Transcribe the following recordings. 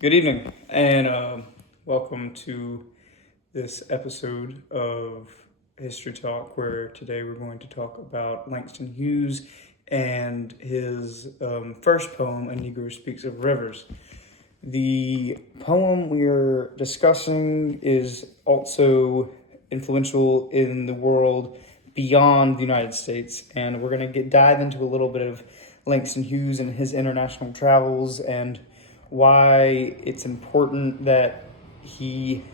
Good evening, and welcome to this episode of History Talk, where today we're going to talk about Langston Hughes and his first poem, A Negro Speaks of Rivers. The poem we are discussing is also influential in the world beyond the United States, and we're going to dive into a little bit of Langston Hughes and his international travels and why it's important that he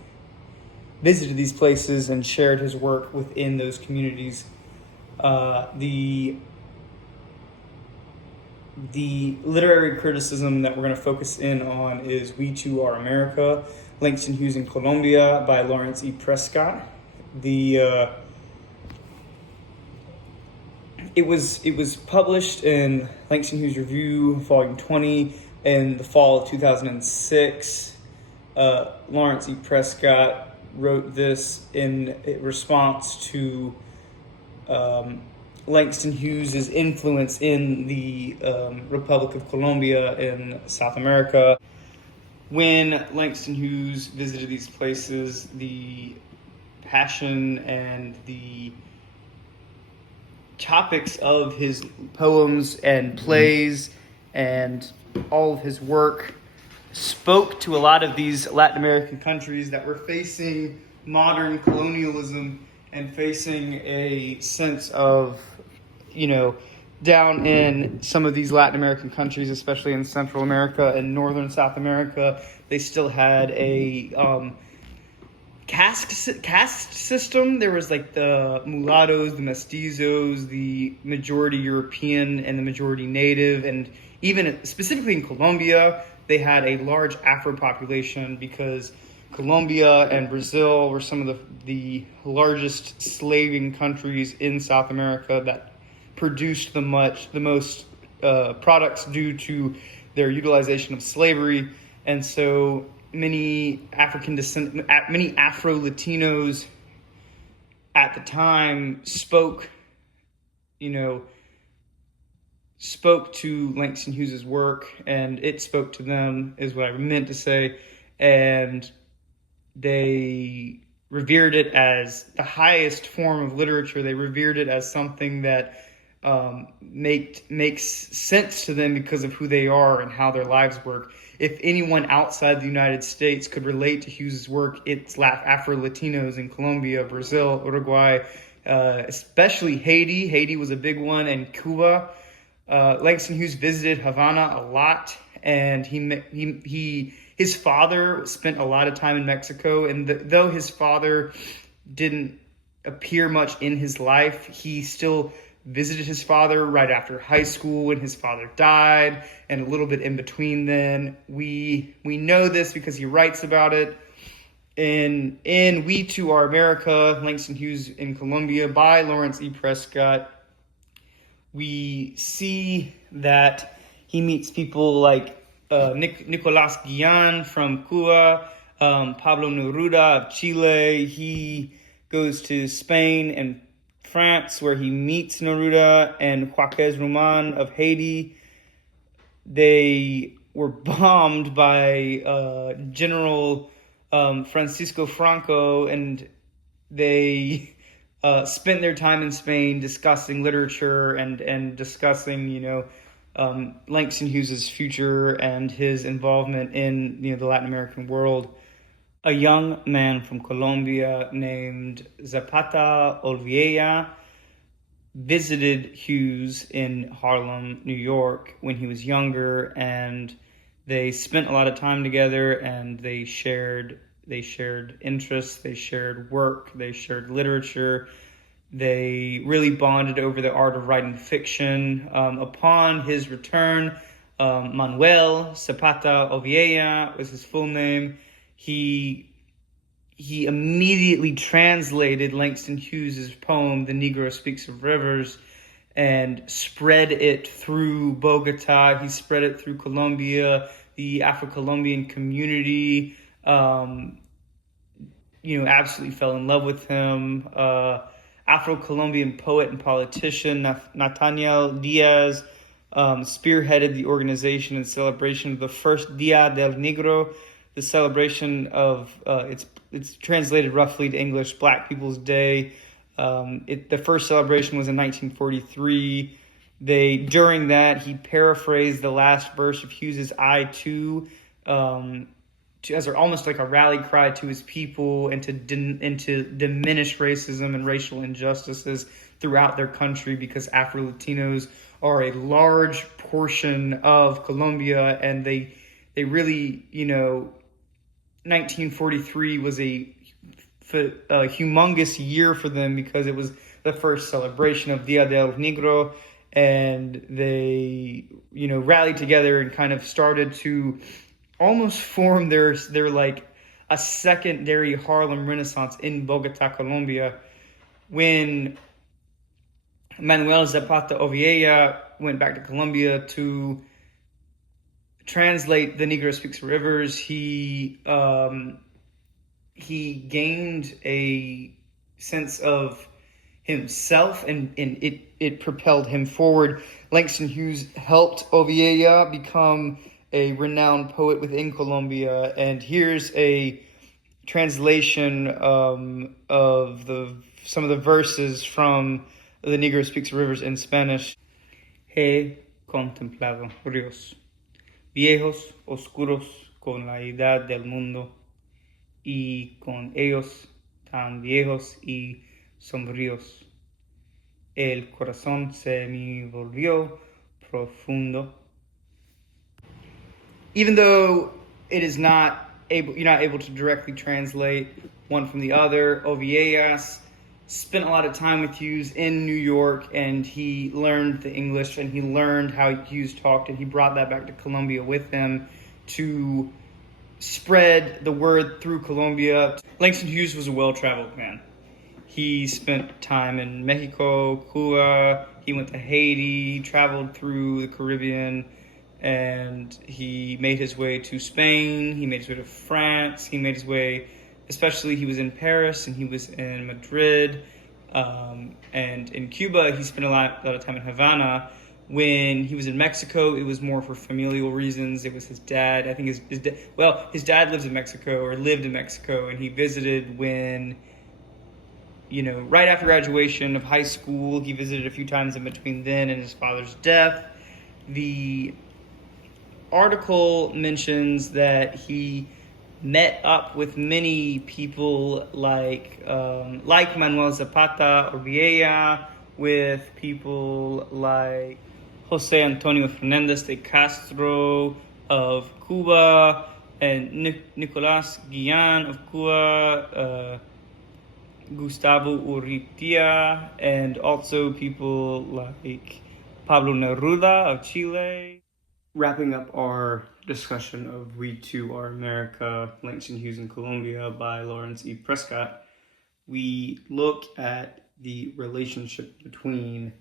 visited these places and shared his work within those communities. The literary criticism that we're going to focus in on is We Too Are America, Langston Hughes in Colombia by Lawrence E. Prescott. It was published in Langston Hughes Review, Volume 20, in the fall of 2006. Lawrence E. Prescott wrote this in response to Langston Hughes' influence in the Republic of Colombia in South America. When Langston Hughes visited these places, the passion and the topics of his poems and plays and all of his work spoke to a lot of these Latin American countries that were facing modern colonialism and facing a sense of, down in some of these Latin American countries, especially in Central America and Northern South America, they still had a caste system. There was like the mulattoes, the mestizos, the majority European and the majority native, and even specifically in Colombia, they had a large Afro population because Colombia and Brazil were some of the largest slaving countries in South America that produced the most products due to their utilization of slavery. And so many Afro-Latinos at the time spoke to Langston Hughes' work, and it spoke to them, is what I meant to say, and they revered it as the highest form of literature. They revered it as something that makes sense to them because of who they are and how their lives work. If anyone outside the United States could relate to Hughes' work, it's Afro-Latinos in Colombia, Brazil, Uruguay, especially Haiti. Haiti was a big one, and Cuba. Langston Hughes visited Havana a lot, and his father spent a lot of time in Mexico. And though his father didn't appear much in his life, he still visited his father right after high school when his father died, and a little bit in between then. We know this because he writes about it in We Too Are America, Langston Hughes in Colombia by Lawrence E. Prescott. We see that he meets people like Nicolas Guillen from Cuba, Pablo Neruda of Chile. He goes to Spain and France, where he meets Neruda and Joaquez Roman of Haiti. They were bombed by General Francisco Franco, and they spent their time in Spain discussing literature and discussing, Langston Hughes' future and his involvement in, the Latin American world. A young man from Colombia named Zapata Olvera visited Hughes in Harlem, New York, when he was younger, and they spent a lot of time together, and they shared interests, they shared work, they shared literature. They really bonded over the art of writing fiction. Upon his return, Manuel Zapata Olvera was his full name. He immediately translated Langston Hughes' poem, The Negro Speaks of Rivers, and spread it through Bogota. He spread it through Colombia, the Afro-Colombian community, absolutely fell in love with him. Afro-Colombian poet and politician Nathaniel Diaz spearheaded the organization and celebration of the first Dia del Negro, the celebration of it's translated roughly to English Black People's Day. The first celebration was in 1943. During that, he paraphrased the last verse of Hughes's "I Too," as almost like a rally cry to his people and to diminish racism and racial injustices throughout their country, because Afro-Latinos are a large portion of Colombia, and they really, 1943 was a humongous year for them because it was the first celebration of Dia del Negro, and they, rallied together and kind of started to almost form their like a secondary Harlem Renaissance in Bogota, Colombia, when Manuel Zapata Oviella went back to Colombia to translate the Negro Speaks of Rivers. He gained a sense of himself, and it propelled him forward. Langston Hughes helped Oviella become a renowned poet within Colombia, and here's a translation of some of the verses from the Negro Speaks of Rivers in Spanish. He contemplado ríos, viejos, oscuros, con la edad del mundo, y con ellos tan viejos y sombríos. El corazón se me volvió profundo. Even though you're not able to directly translate one from the other, Oviellas spent a lot of time with Hughes in New York, and he learned the English, and he learned how Hughes talked, and he brought that back to Colombia with him to spread the word through Colombia. Langston Hughes was a well-traveled man. He spent time in Mexico, Cuba, he went to Haiti, traveled through the Caribbean, and he made his way to Spain, he made his way to France, he was in Paris, and he was in Madrid, and in Cuba, he spent a lot of time in Havana. When he was in Mexico, it was more for familial reasons. It was his dad. I think his dad lived in Mexico, and he visited when, right after graduation of high school. He visited a few times in between then and his father's death. The article mentions that he met up with many people like Manuel Zapata Oviella, with people like Jose Antonio Fernandez de Castro of Cuba, and Nicolás Guillén of Cuba, Gustavo Urrutia, and also people like Pablo Neruda of Chile. Wrapping up our discussion of We Too Are America, Langston Hughes in Colombia by Lawrence E. Prescott, we look at the relationship between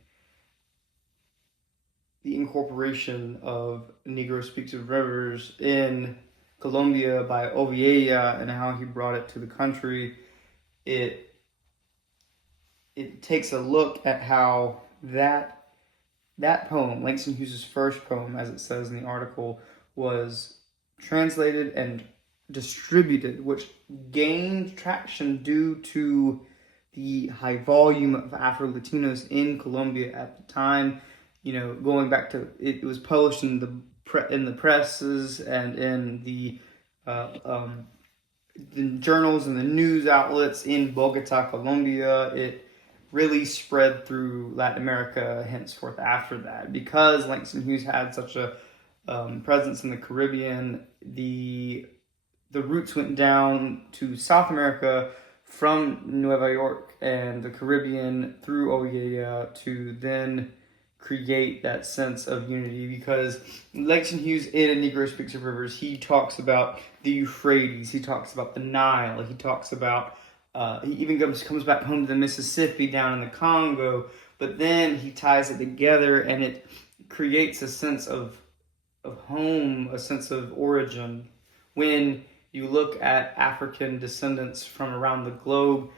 the incorporation of Negro Speaks of Rivers in Colombia by Oviella and how he brought it to the country. It takes a look at how that poem, Langston Hughes' first poem, as it says in the article, was translated and distributed, which gained traction due to the high volume of Afro-Latinos in Colombia at the time. Going back to it was published in the presses and in the journals and the news outlets in Bogota, Colombia. It really spread through Latin America henceforth after that. Because Langston Hughes had such a presence in the Caribbean, the roots went down to South America from Nueva York and the Caribbean through Oviella to then create that sense of unity. Because Langston Hughes in A Negro Speaks of Rivers, he talks about the Euphrates, he talks about the Nile, he talks about he even comes back home to the Mississippi down in the Congo, but then he ties it together and it creates a sense of home, a sense of origin. When you look at African descendants from around the globe,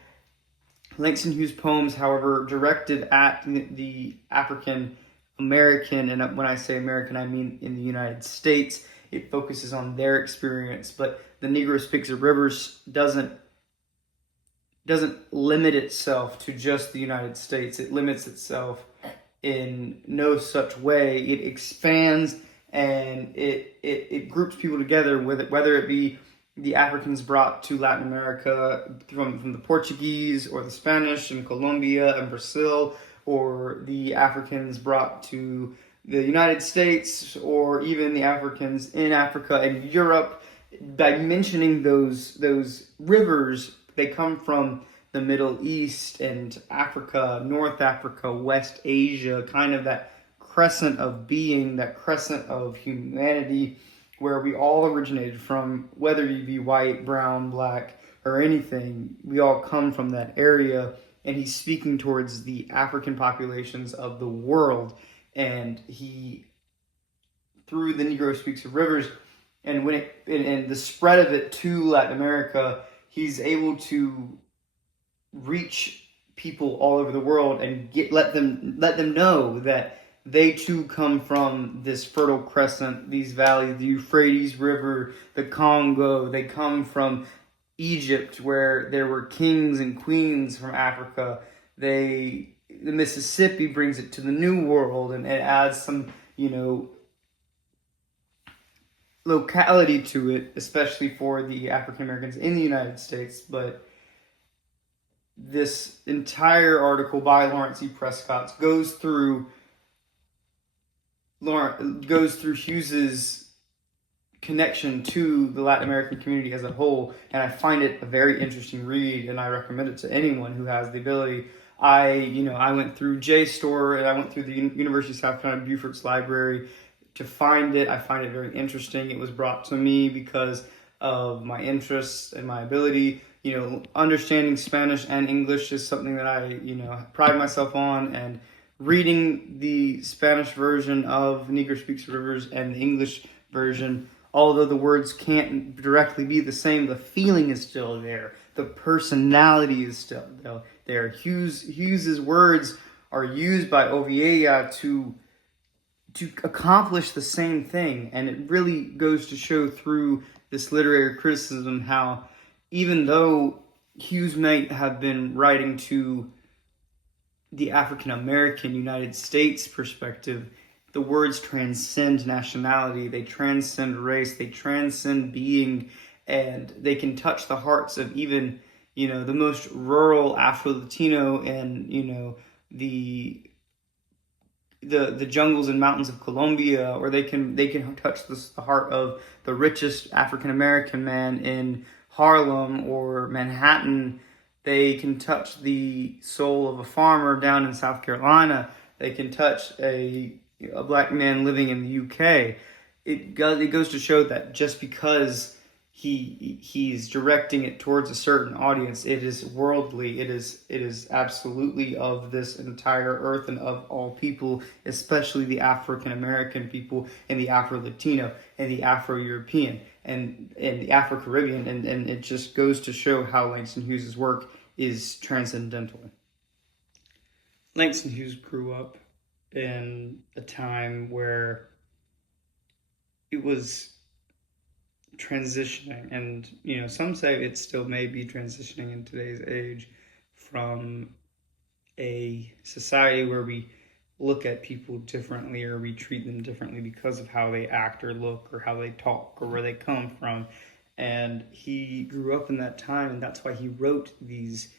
Langston Hughes' poems, however, directed at the African American, and when I say American, I mean in the United States. It focuses on their experience, but the Negro Speaks of Rivers doesn't limit itself to just the United States. It limits itself in no such way. It expands, and it groups people together with it, whether it be the Africans brought to Latin America from the Portuguese or the Spanish in Colombia and Brazil, or the Africans brought to the United States, or even the Africans in Africa and Europe. By mentioning those rivers, they come from the Middle East and Africa, North Africa, West Asia, kind of that crescent of being, that crescent of humanity, where we all originated from. Whether you be white, brown, black, or anything, we all come from that area. And he's speaking towards the African populations of the world, and he, through the Negro Speaks of Rivers, and and the spread of it to Latin America, he's able to reach people all over the world and let them know that they too come from this fertile crescent, these valleys, the Euphrates River, the Congo. They come from Egypt, where there were kings and queens from Africa. The Mississippi brings it to the New World, and it adds some, locality to it, especially for the African Americans in the United States. But this entire article by Lawrence E. Prescott goes through Hughes's connection to the Latin American community as a whole, and I find it a very interesting read, and I recommend it to anyone who has the ability. I went through JSTOR, and I went through the University of South Carolina Beaufort's library to find it. I find it very interesting. It was brought to me because of my interests and my ability. Understanding Spanish and English is something that I, pride myself on, and reading the Spanish version of Negro Speaks of Rivers and the English version, although the words can't directly be the same, the feeling is still there. The personality is still there. Hughes's words are used by Oviedo to accomplish the same thing, and it really goes to show through this literary criticism how, even though Hughes might have been writing to the African American United States perspective, the words transcend nationality, they transcend race, they transcend being, and they can touch the hearts of even, the most rural Afro-Latino and, the jungles and mountains of Colombia, or they can touch the heart of the richest African American man in Harlem or Manhattan. They can touch the soul of a farmer down in South Carolina. They can touch a black man living in the UK. It goes to show that just because he's directing it towards a certain audience, it is worldly. It is absolutely of this entire earth and of all people, especially the African American people and the Afro-Latino and the Afro-European and the Afro-Caribbean, and it just goes to show how Langston Hughes' work is transcendental. Langston Hughes grew up in a time where it was transitioning, and some say it still may be transitioning in today's age, from a society where we look at people differently, or we treat them differently because of how they act or look or how they talk or where they come from. And he grew up in that time, and that's why he wrote these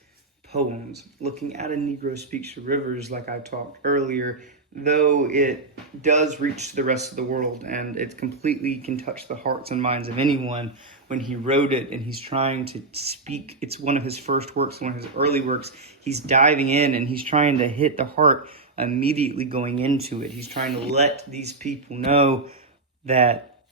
poems. Looking at a Negro Speaks of Rivers, like I talked earlier, though it does reach to the rest of the world, and it completely can touch the hearts and minds of anyone, when he wrote it and he's trying to speak, it's one of his first works, one of his early works, he's diving in and he's trying to hit the heart immediately going into it. He's trying to let these people know that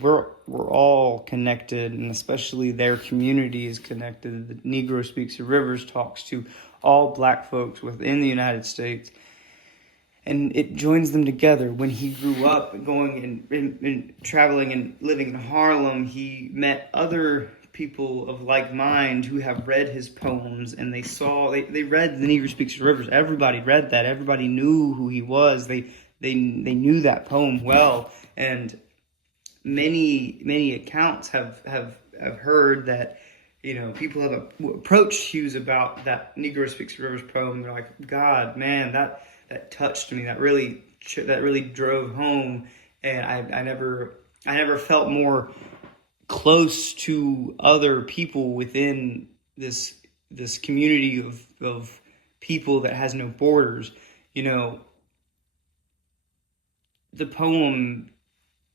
we're all connected, and especially their community is connected. The Negro Speaks of Rivers talks to all black folks within the United States, and it joins them together. When he grew up going and traveling and living in Harlem, he met other people of like mind who have read his poems, and they read The Negro Speaks of Rivers. Everybody read that. Everybody knew who he was. They knew that poem well, and many accounts have heard that, people have approached Hughes about that Negro Speaks of Rivers poem. They're like, God, man, that touched me. That really drove home, and I never felt more close to other people within this community of people that has no borders. The poem,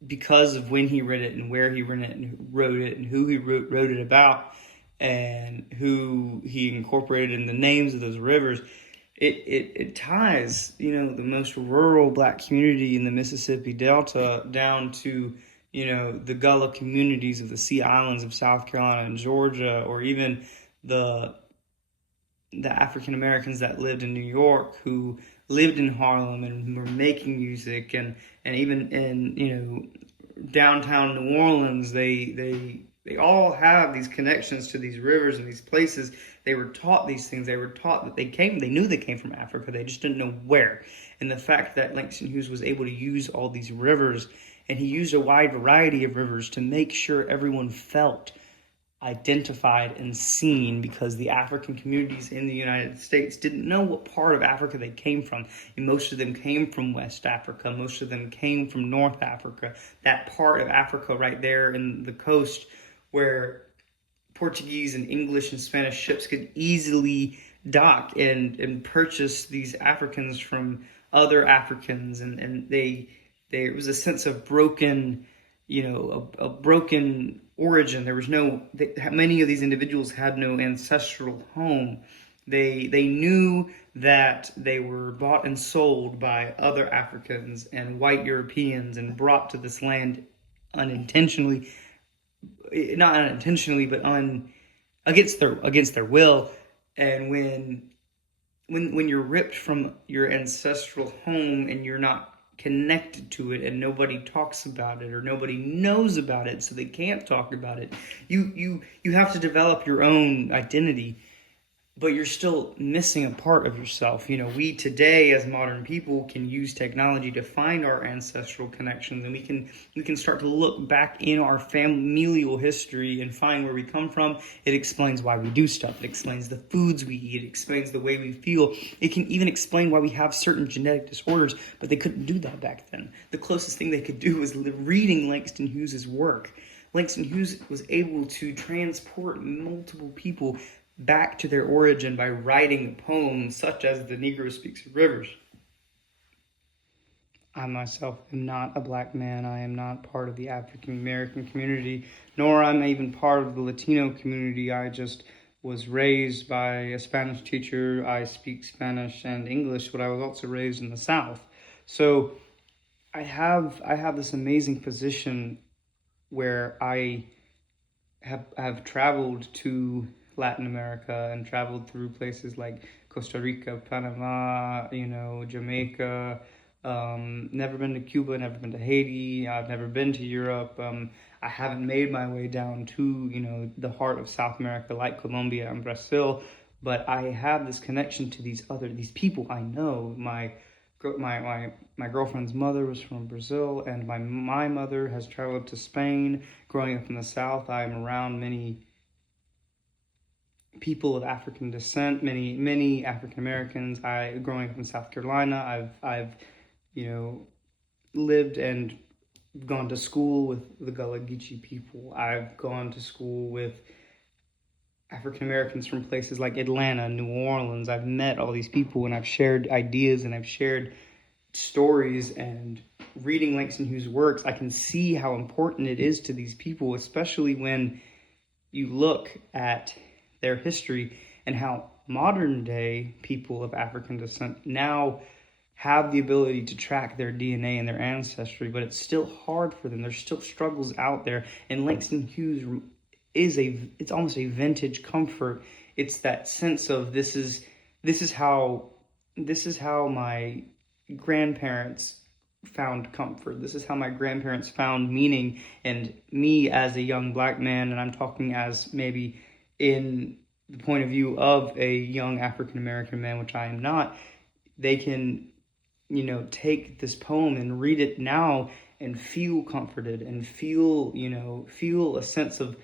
because of when he read it and where he read it and who wrote it and who he wrote it about and who he incorporated in the names of those rivers, it ties, the most rural Black community in the Mississippi Delta down to, the Gullah communities of the Sea Islands of South Carolina and Georgia, or even the African Americans that lived in New York, who lived in Harlem and were making music, and even in downtown New Orleans, they all have these connections to these rivers and these places. They were taught these things. They were taught that they knew they came from Africa. They just didn't know where. And the fact that Langston Hughes was able to use all these rivers, and he used a wide variety of rivers to make sure everyone felt identified and seen, because the African communities in the United States didn't know what part of Africa they came from. And most of them came from West Africa. Most of them came from North Africa, that part of Africa right there in the coast where Portuguese and English and Spanish ships could easily dock and purchase these Africans from other Africans. And there was a sense of broken, a broken origin. There was many of these individuals had no ancestral home. They knew that they were bought and sold by other Africans and white Europeans and brought to this land unintentionally, not unintentionally, but against their will. And when you're ripped from your ancestral home and you're not connected to it, and nobody talks about it or nobody knows about it, so they can't talk about it, you have to develop your own identity, but you're still missing a part of yourself. We today, as modern people, can use technology to find our ancestral connections, and we can start to look back in our familial history and find where we come from. It explains why we do stuff. It explains the foods we eat. It explains the way we feel. It can even explain why we have certain genetic disorders, but they couldn't do that back then. The closest thing they could do was reading Langston Hughes' work. Langston Hughes was able to transport multiple people back to their origin by writing poems such as The Negro Speaks of Rivers. I myself am not a Black man. I am not part of the African American community, nor am I even part of the Latino community. I just was raised by a Spanish teacher. I speak Spanish and English, but I was also raised in the South. So I have this amazing position where I have traveled to Latin America and traveled through places like Costa Rica, Panama, Jamaica. Never been to Cuba, never been to Haiti. I've never been to Europe. I haven't made my way down to, the heart of South America, like Colombia and Brazil, but I have this connection to these people I know. My girlfriend's mother was from Brazil, and my mother has traveled to Spain. Growing up in the South, I'm around many people of African descent, many African Americans. Growing up in South Carolina, I've lived and gone to school with the Gullah Geechee people. I've gone to school with African Americans from places like Atlanta, New Orleans. I've met all these people, and I've shared ideas and I've shared stories. And reading Langston Hughes' works, I can see how important it is to these people, especially when you look at their history and how modern day people of African descent now have the ability to track their DNA and their ancestry, but it's still hard for them. There's still struggles out there, and Langston Hughes it's almost a vintage comfort. It's that sense of this is how my grandparents found comfort. This is how my grandparents found meaning. And me as a young black man, and I'm talking as maybe in the point of view of a young African American man, which I am not, they can, take this poem and read it now and feel comforted and feel a sense of,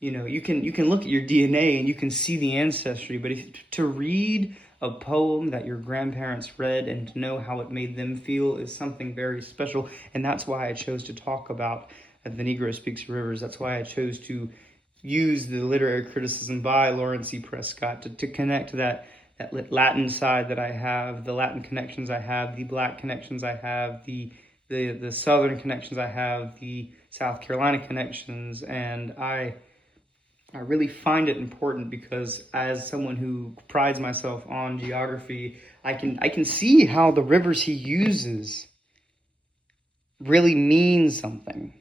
you can look at your DNA and you can see the ancestry, but to read a poem that your grandparents read and to know how it made them feel is something very special. And that's why I chose to talk about the Negro Speaks of Rivers. That's why I chose to use the literary criticism by Lawrence E. Prescott to connect that Latin side that I have, the Latin connections I have, the black connections I have, the Southern connections I have, the South Carolina connections. And I really find it important because as someone who prides myself on geography, I can see how the rivers he uses really mean something.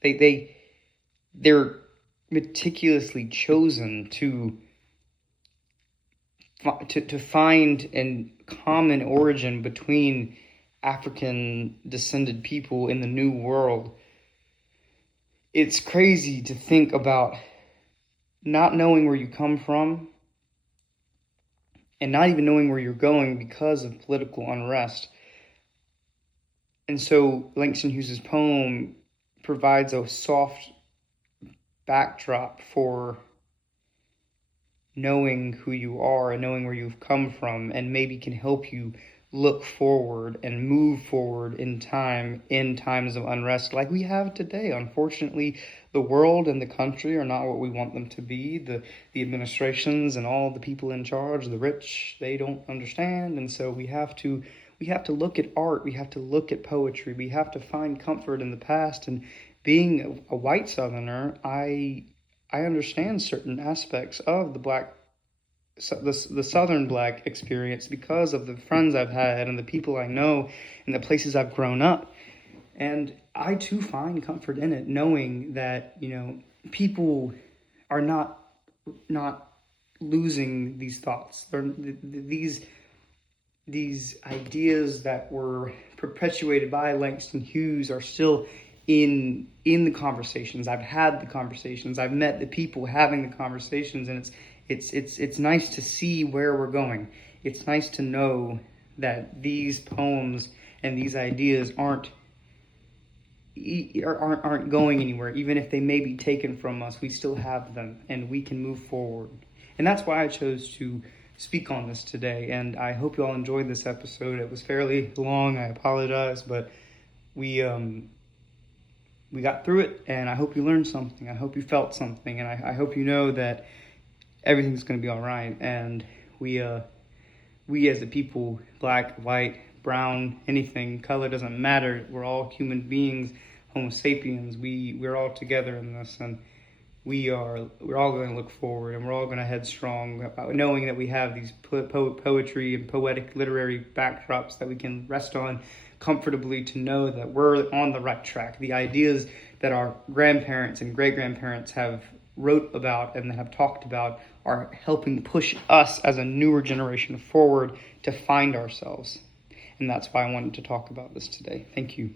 They're meticulously chosen to find a common origin between African descended people in the New World. It's crazy to think about not knowing where you come from and not even knowing where you're going because of political unrest. And so Langston Hughes' poem provides a soft backdrop for knowing who you are and knowing where you've come from, and maybe can help you look forward and move forward in time in times of unrest like we have today. Unfortunately, the world and the country are not what we want them to be. The administrations and all the people in charge, the rich, they don't understand. And so we have to look at art, we have to look at poetry, we have to find comfort in the past. And being a white Southerner, I understand certain aspects of the Southern Black experience because of the friends I've had and the people I know and the places I've grown up. And I too find comfort in it, knowing that, people are not losing these thoughts. These ideas that were perpetuated by Langston Hughes are still in the conversations. I've had the conversations. I've met the people having the conversations, and it's nice to see where we're going. It's nice to know that these poems and these ideas aren't going anywhere. Even if they may be taken from us, we still have them and we can move forward. And that's why I chose to speak on this today. And I hope you all enjoyed this episode. It was fairly long. I apologize, but we got through it, and I hope you learned something. I hope you felt something, and I hope you know that everything's going to be all right. And we as a people, black, white, brown, anything, color doesn't matter. We're all human beings, Homo sapiens. We're all together in this, and we're all going to look forward, and we're all going to head strong, knowing that we have these poetry and poetic literary backdrops that we can rest on comfortably, to know that we're on the right track. The ideas that our grandparents and great-grandparents have wrote about and have talked about are helping push us as a newer generation forward to find ourselves. And that's why I wanted to talk about this today. Thank you.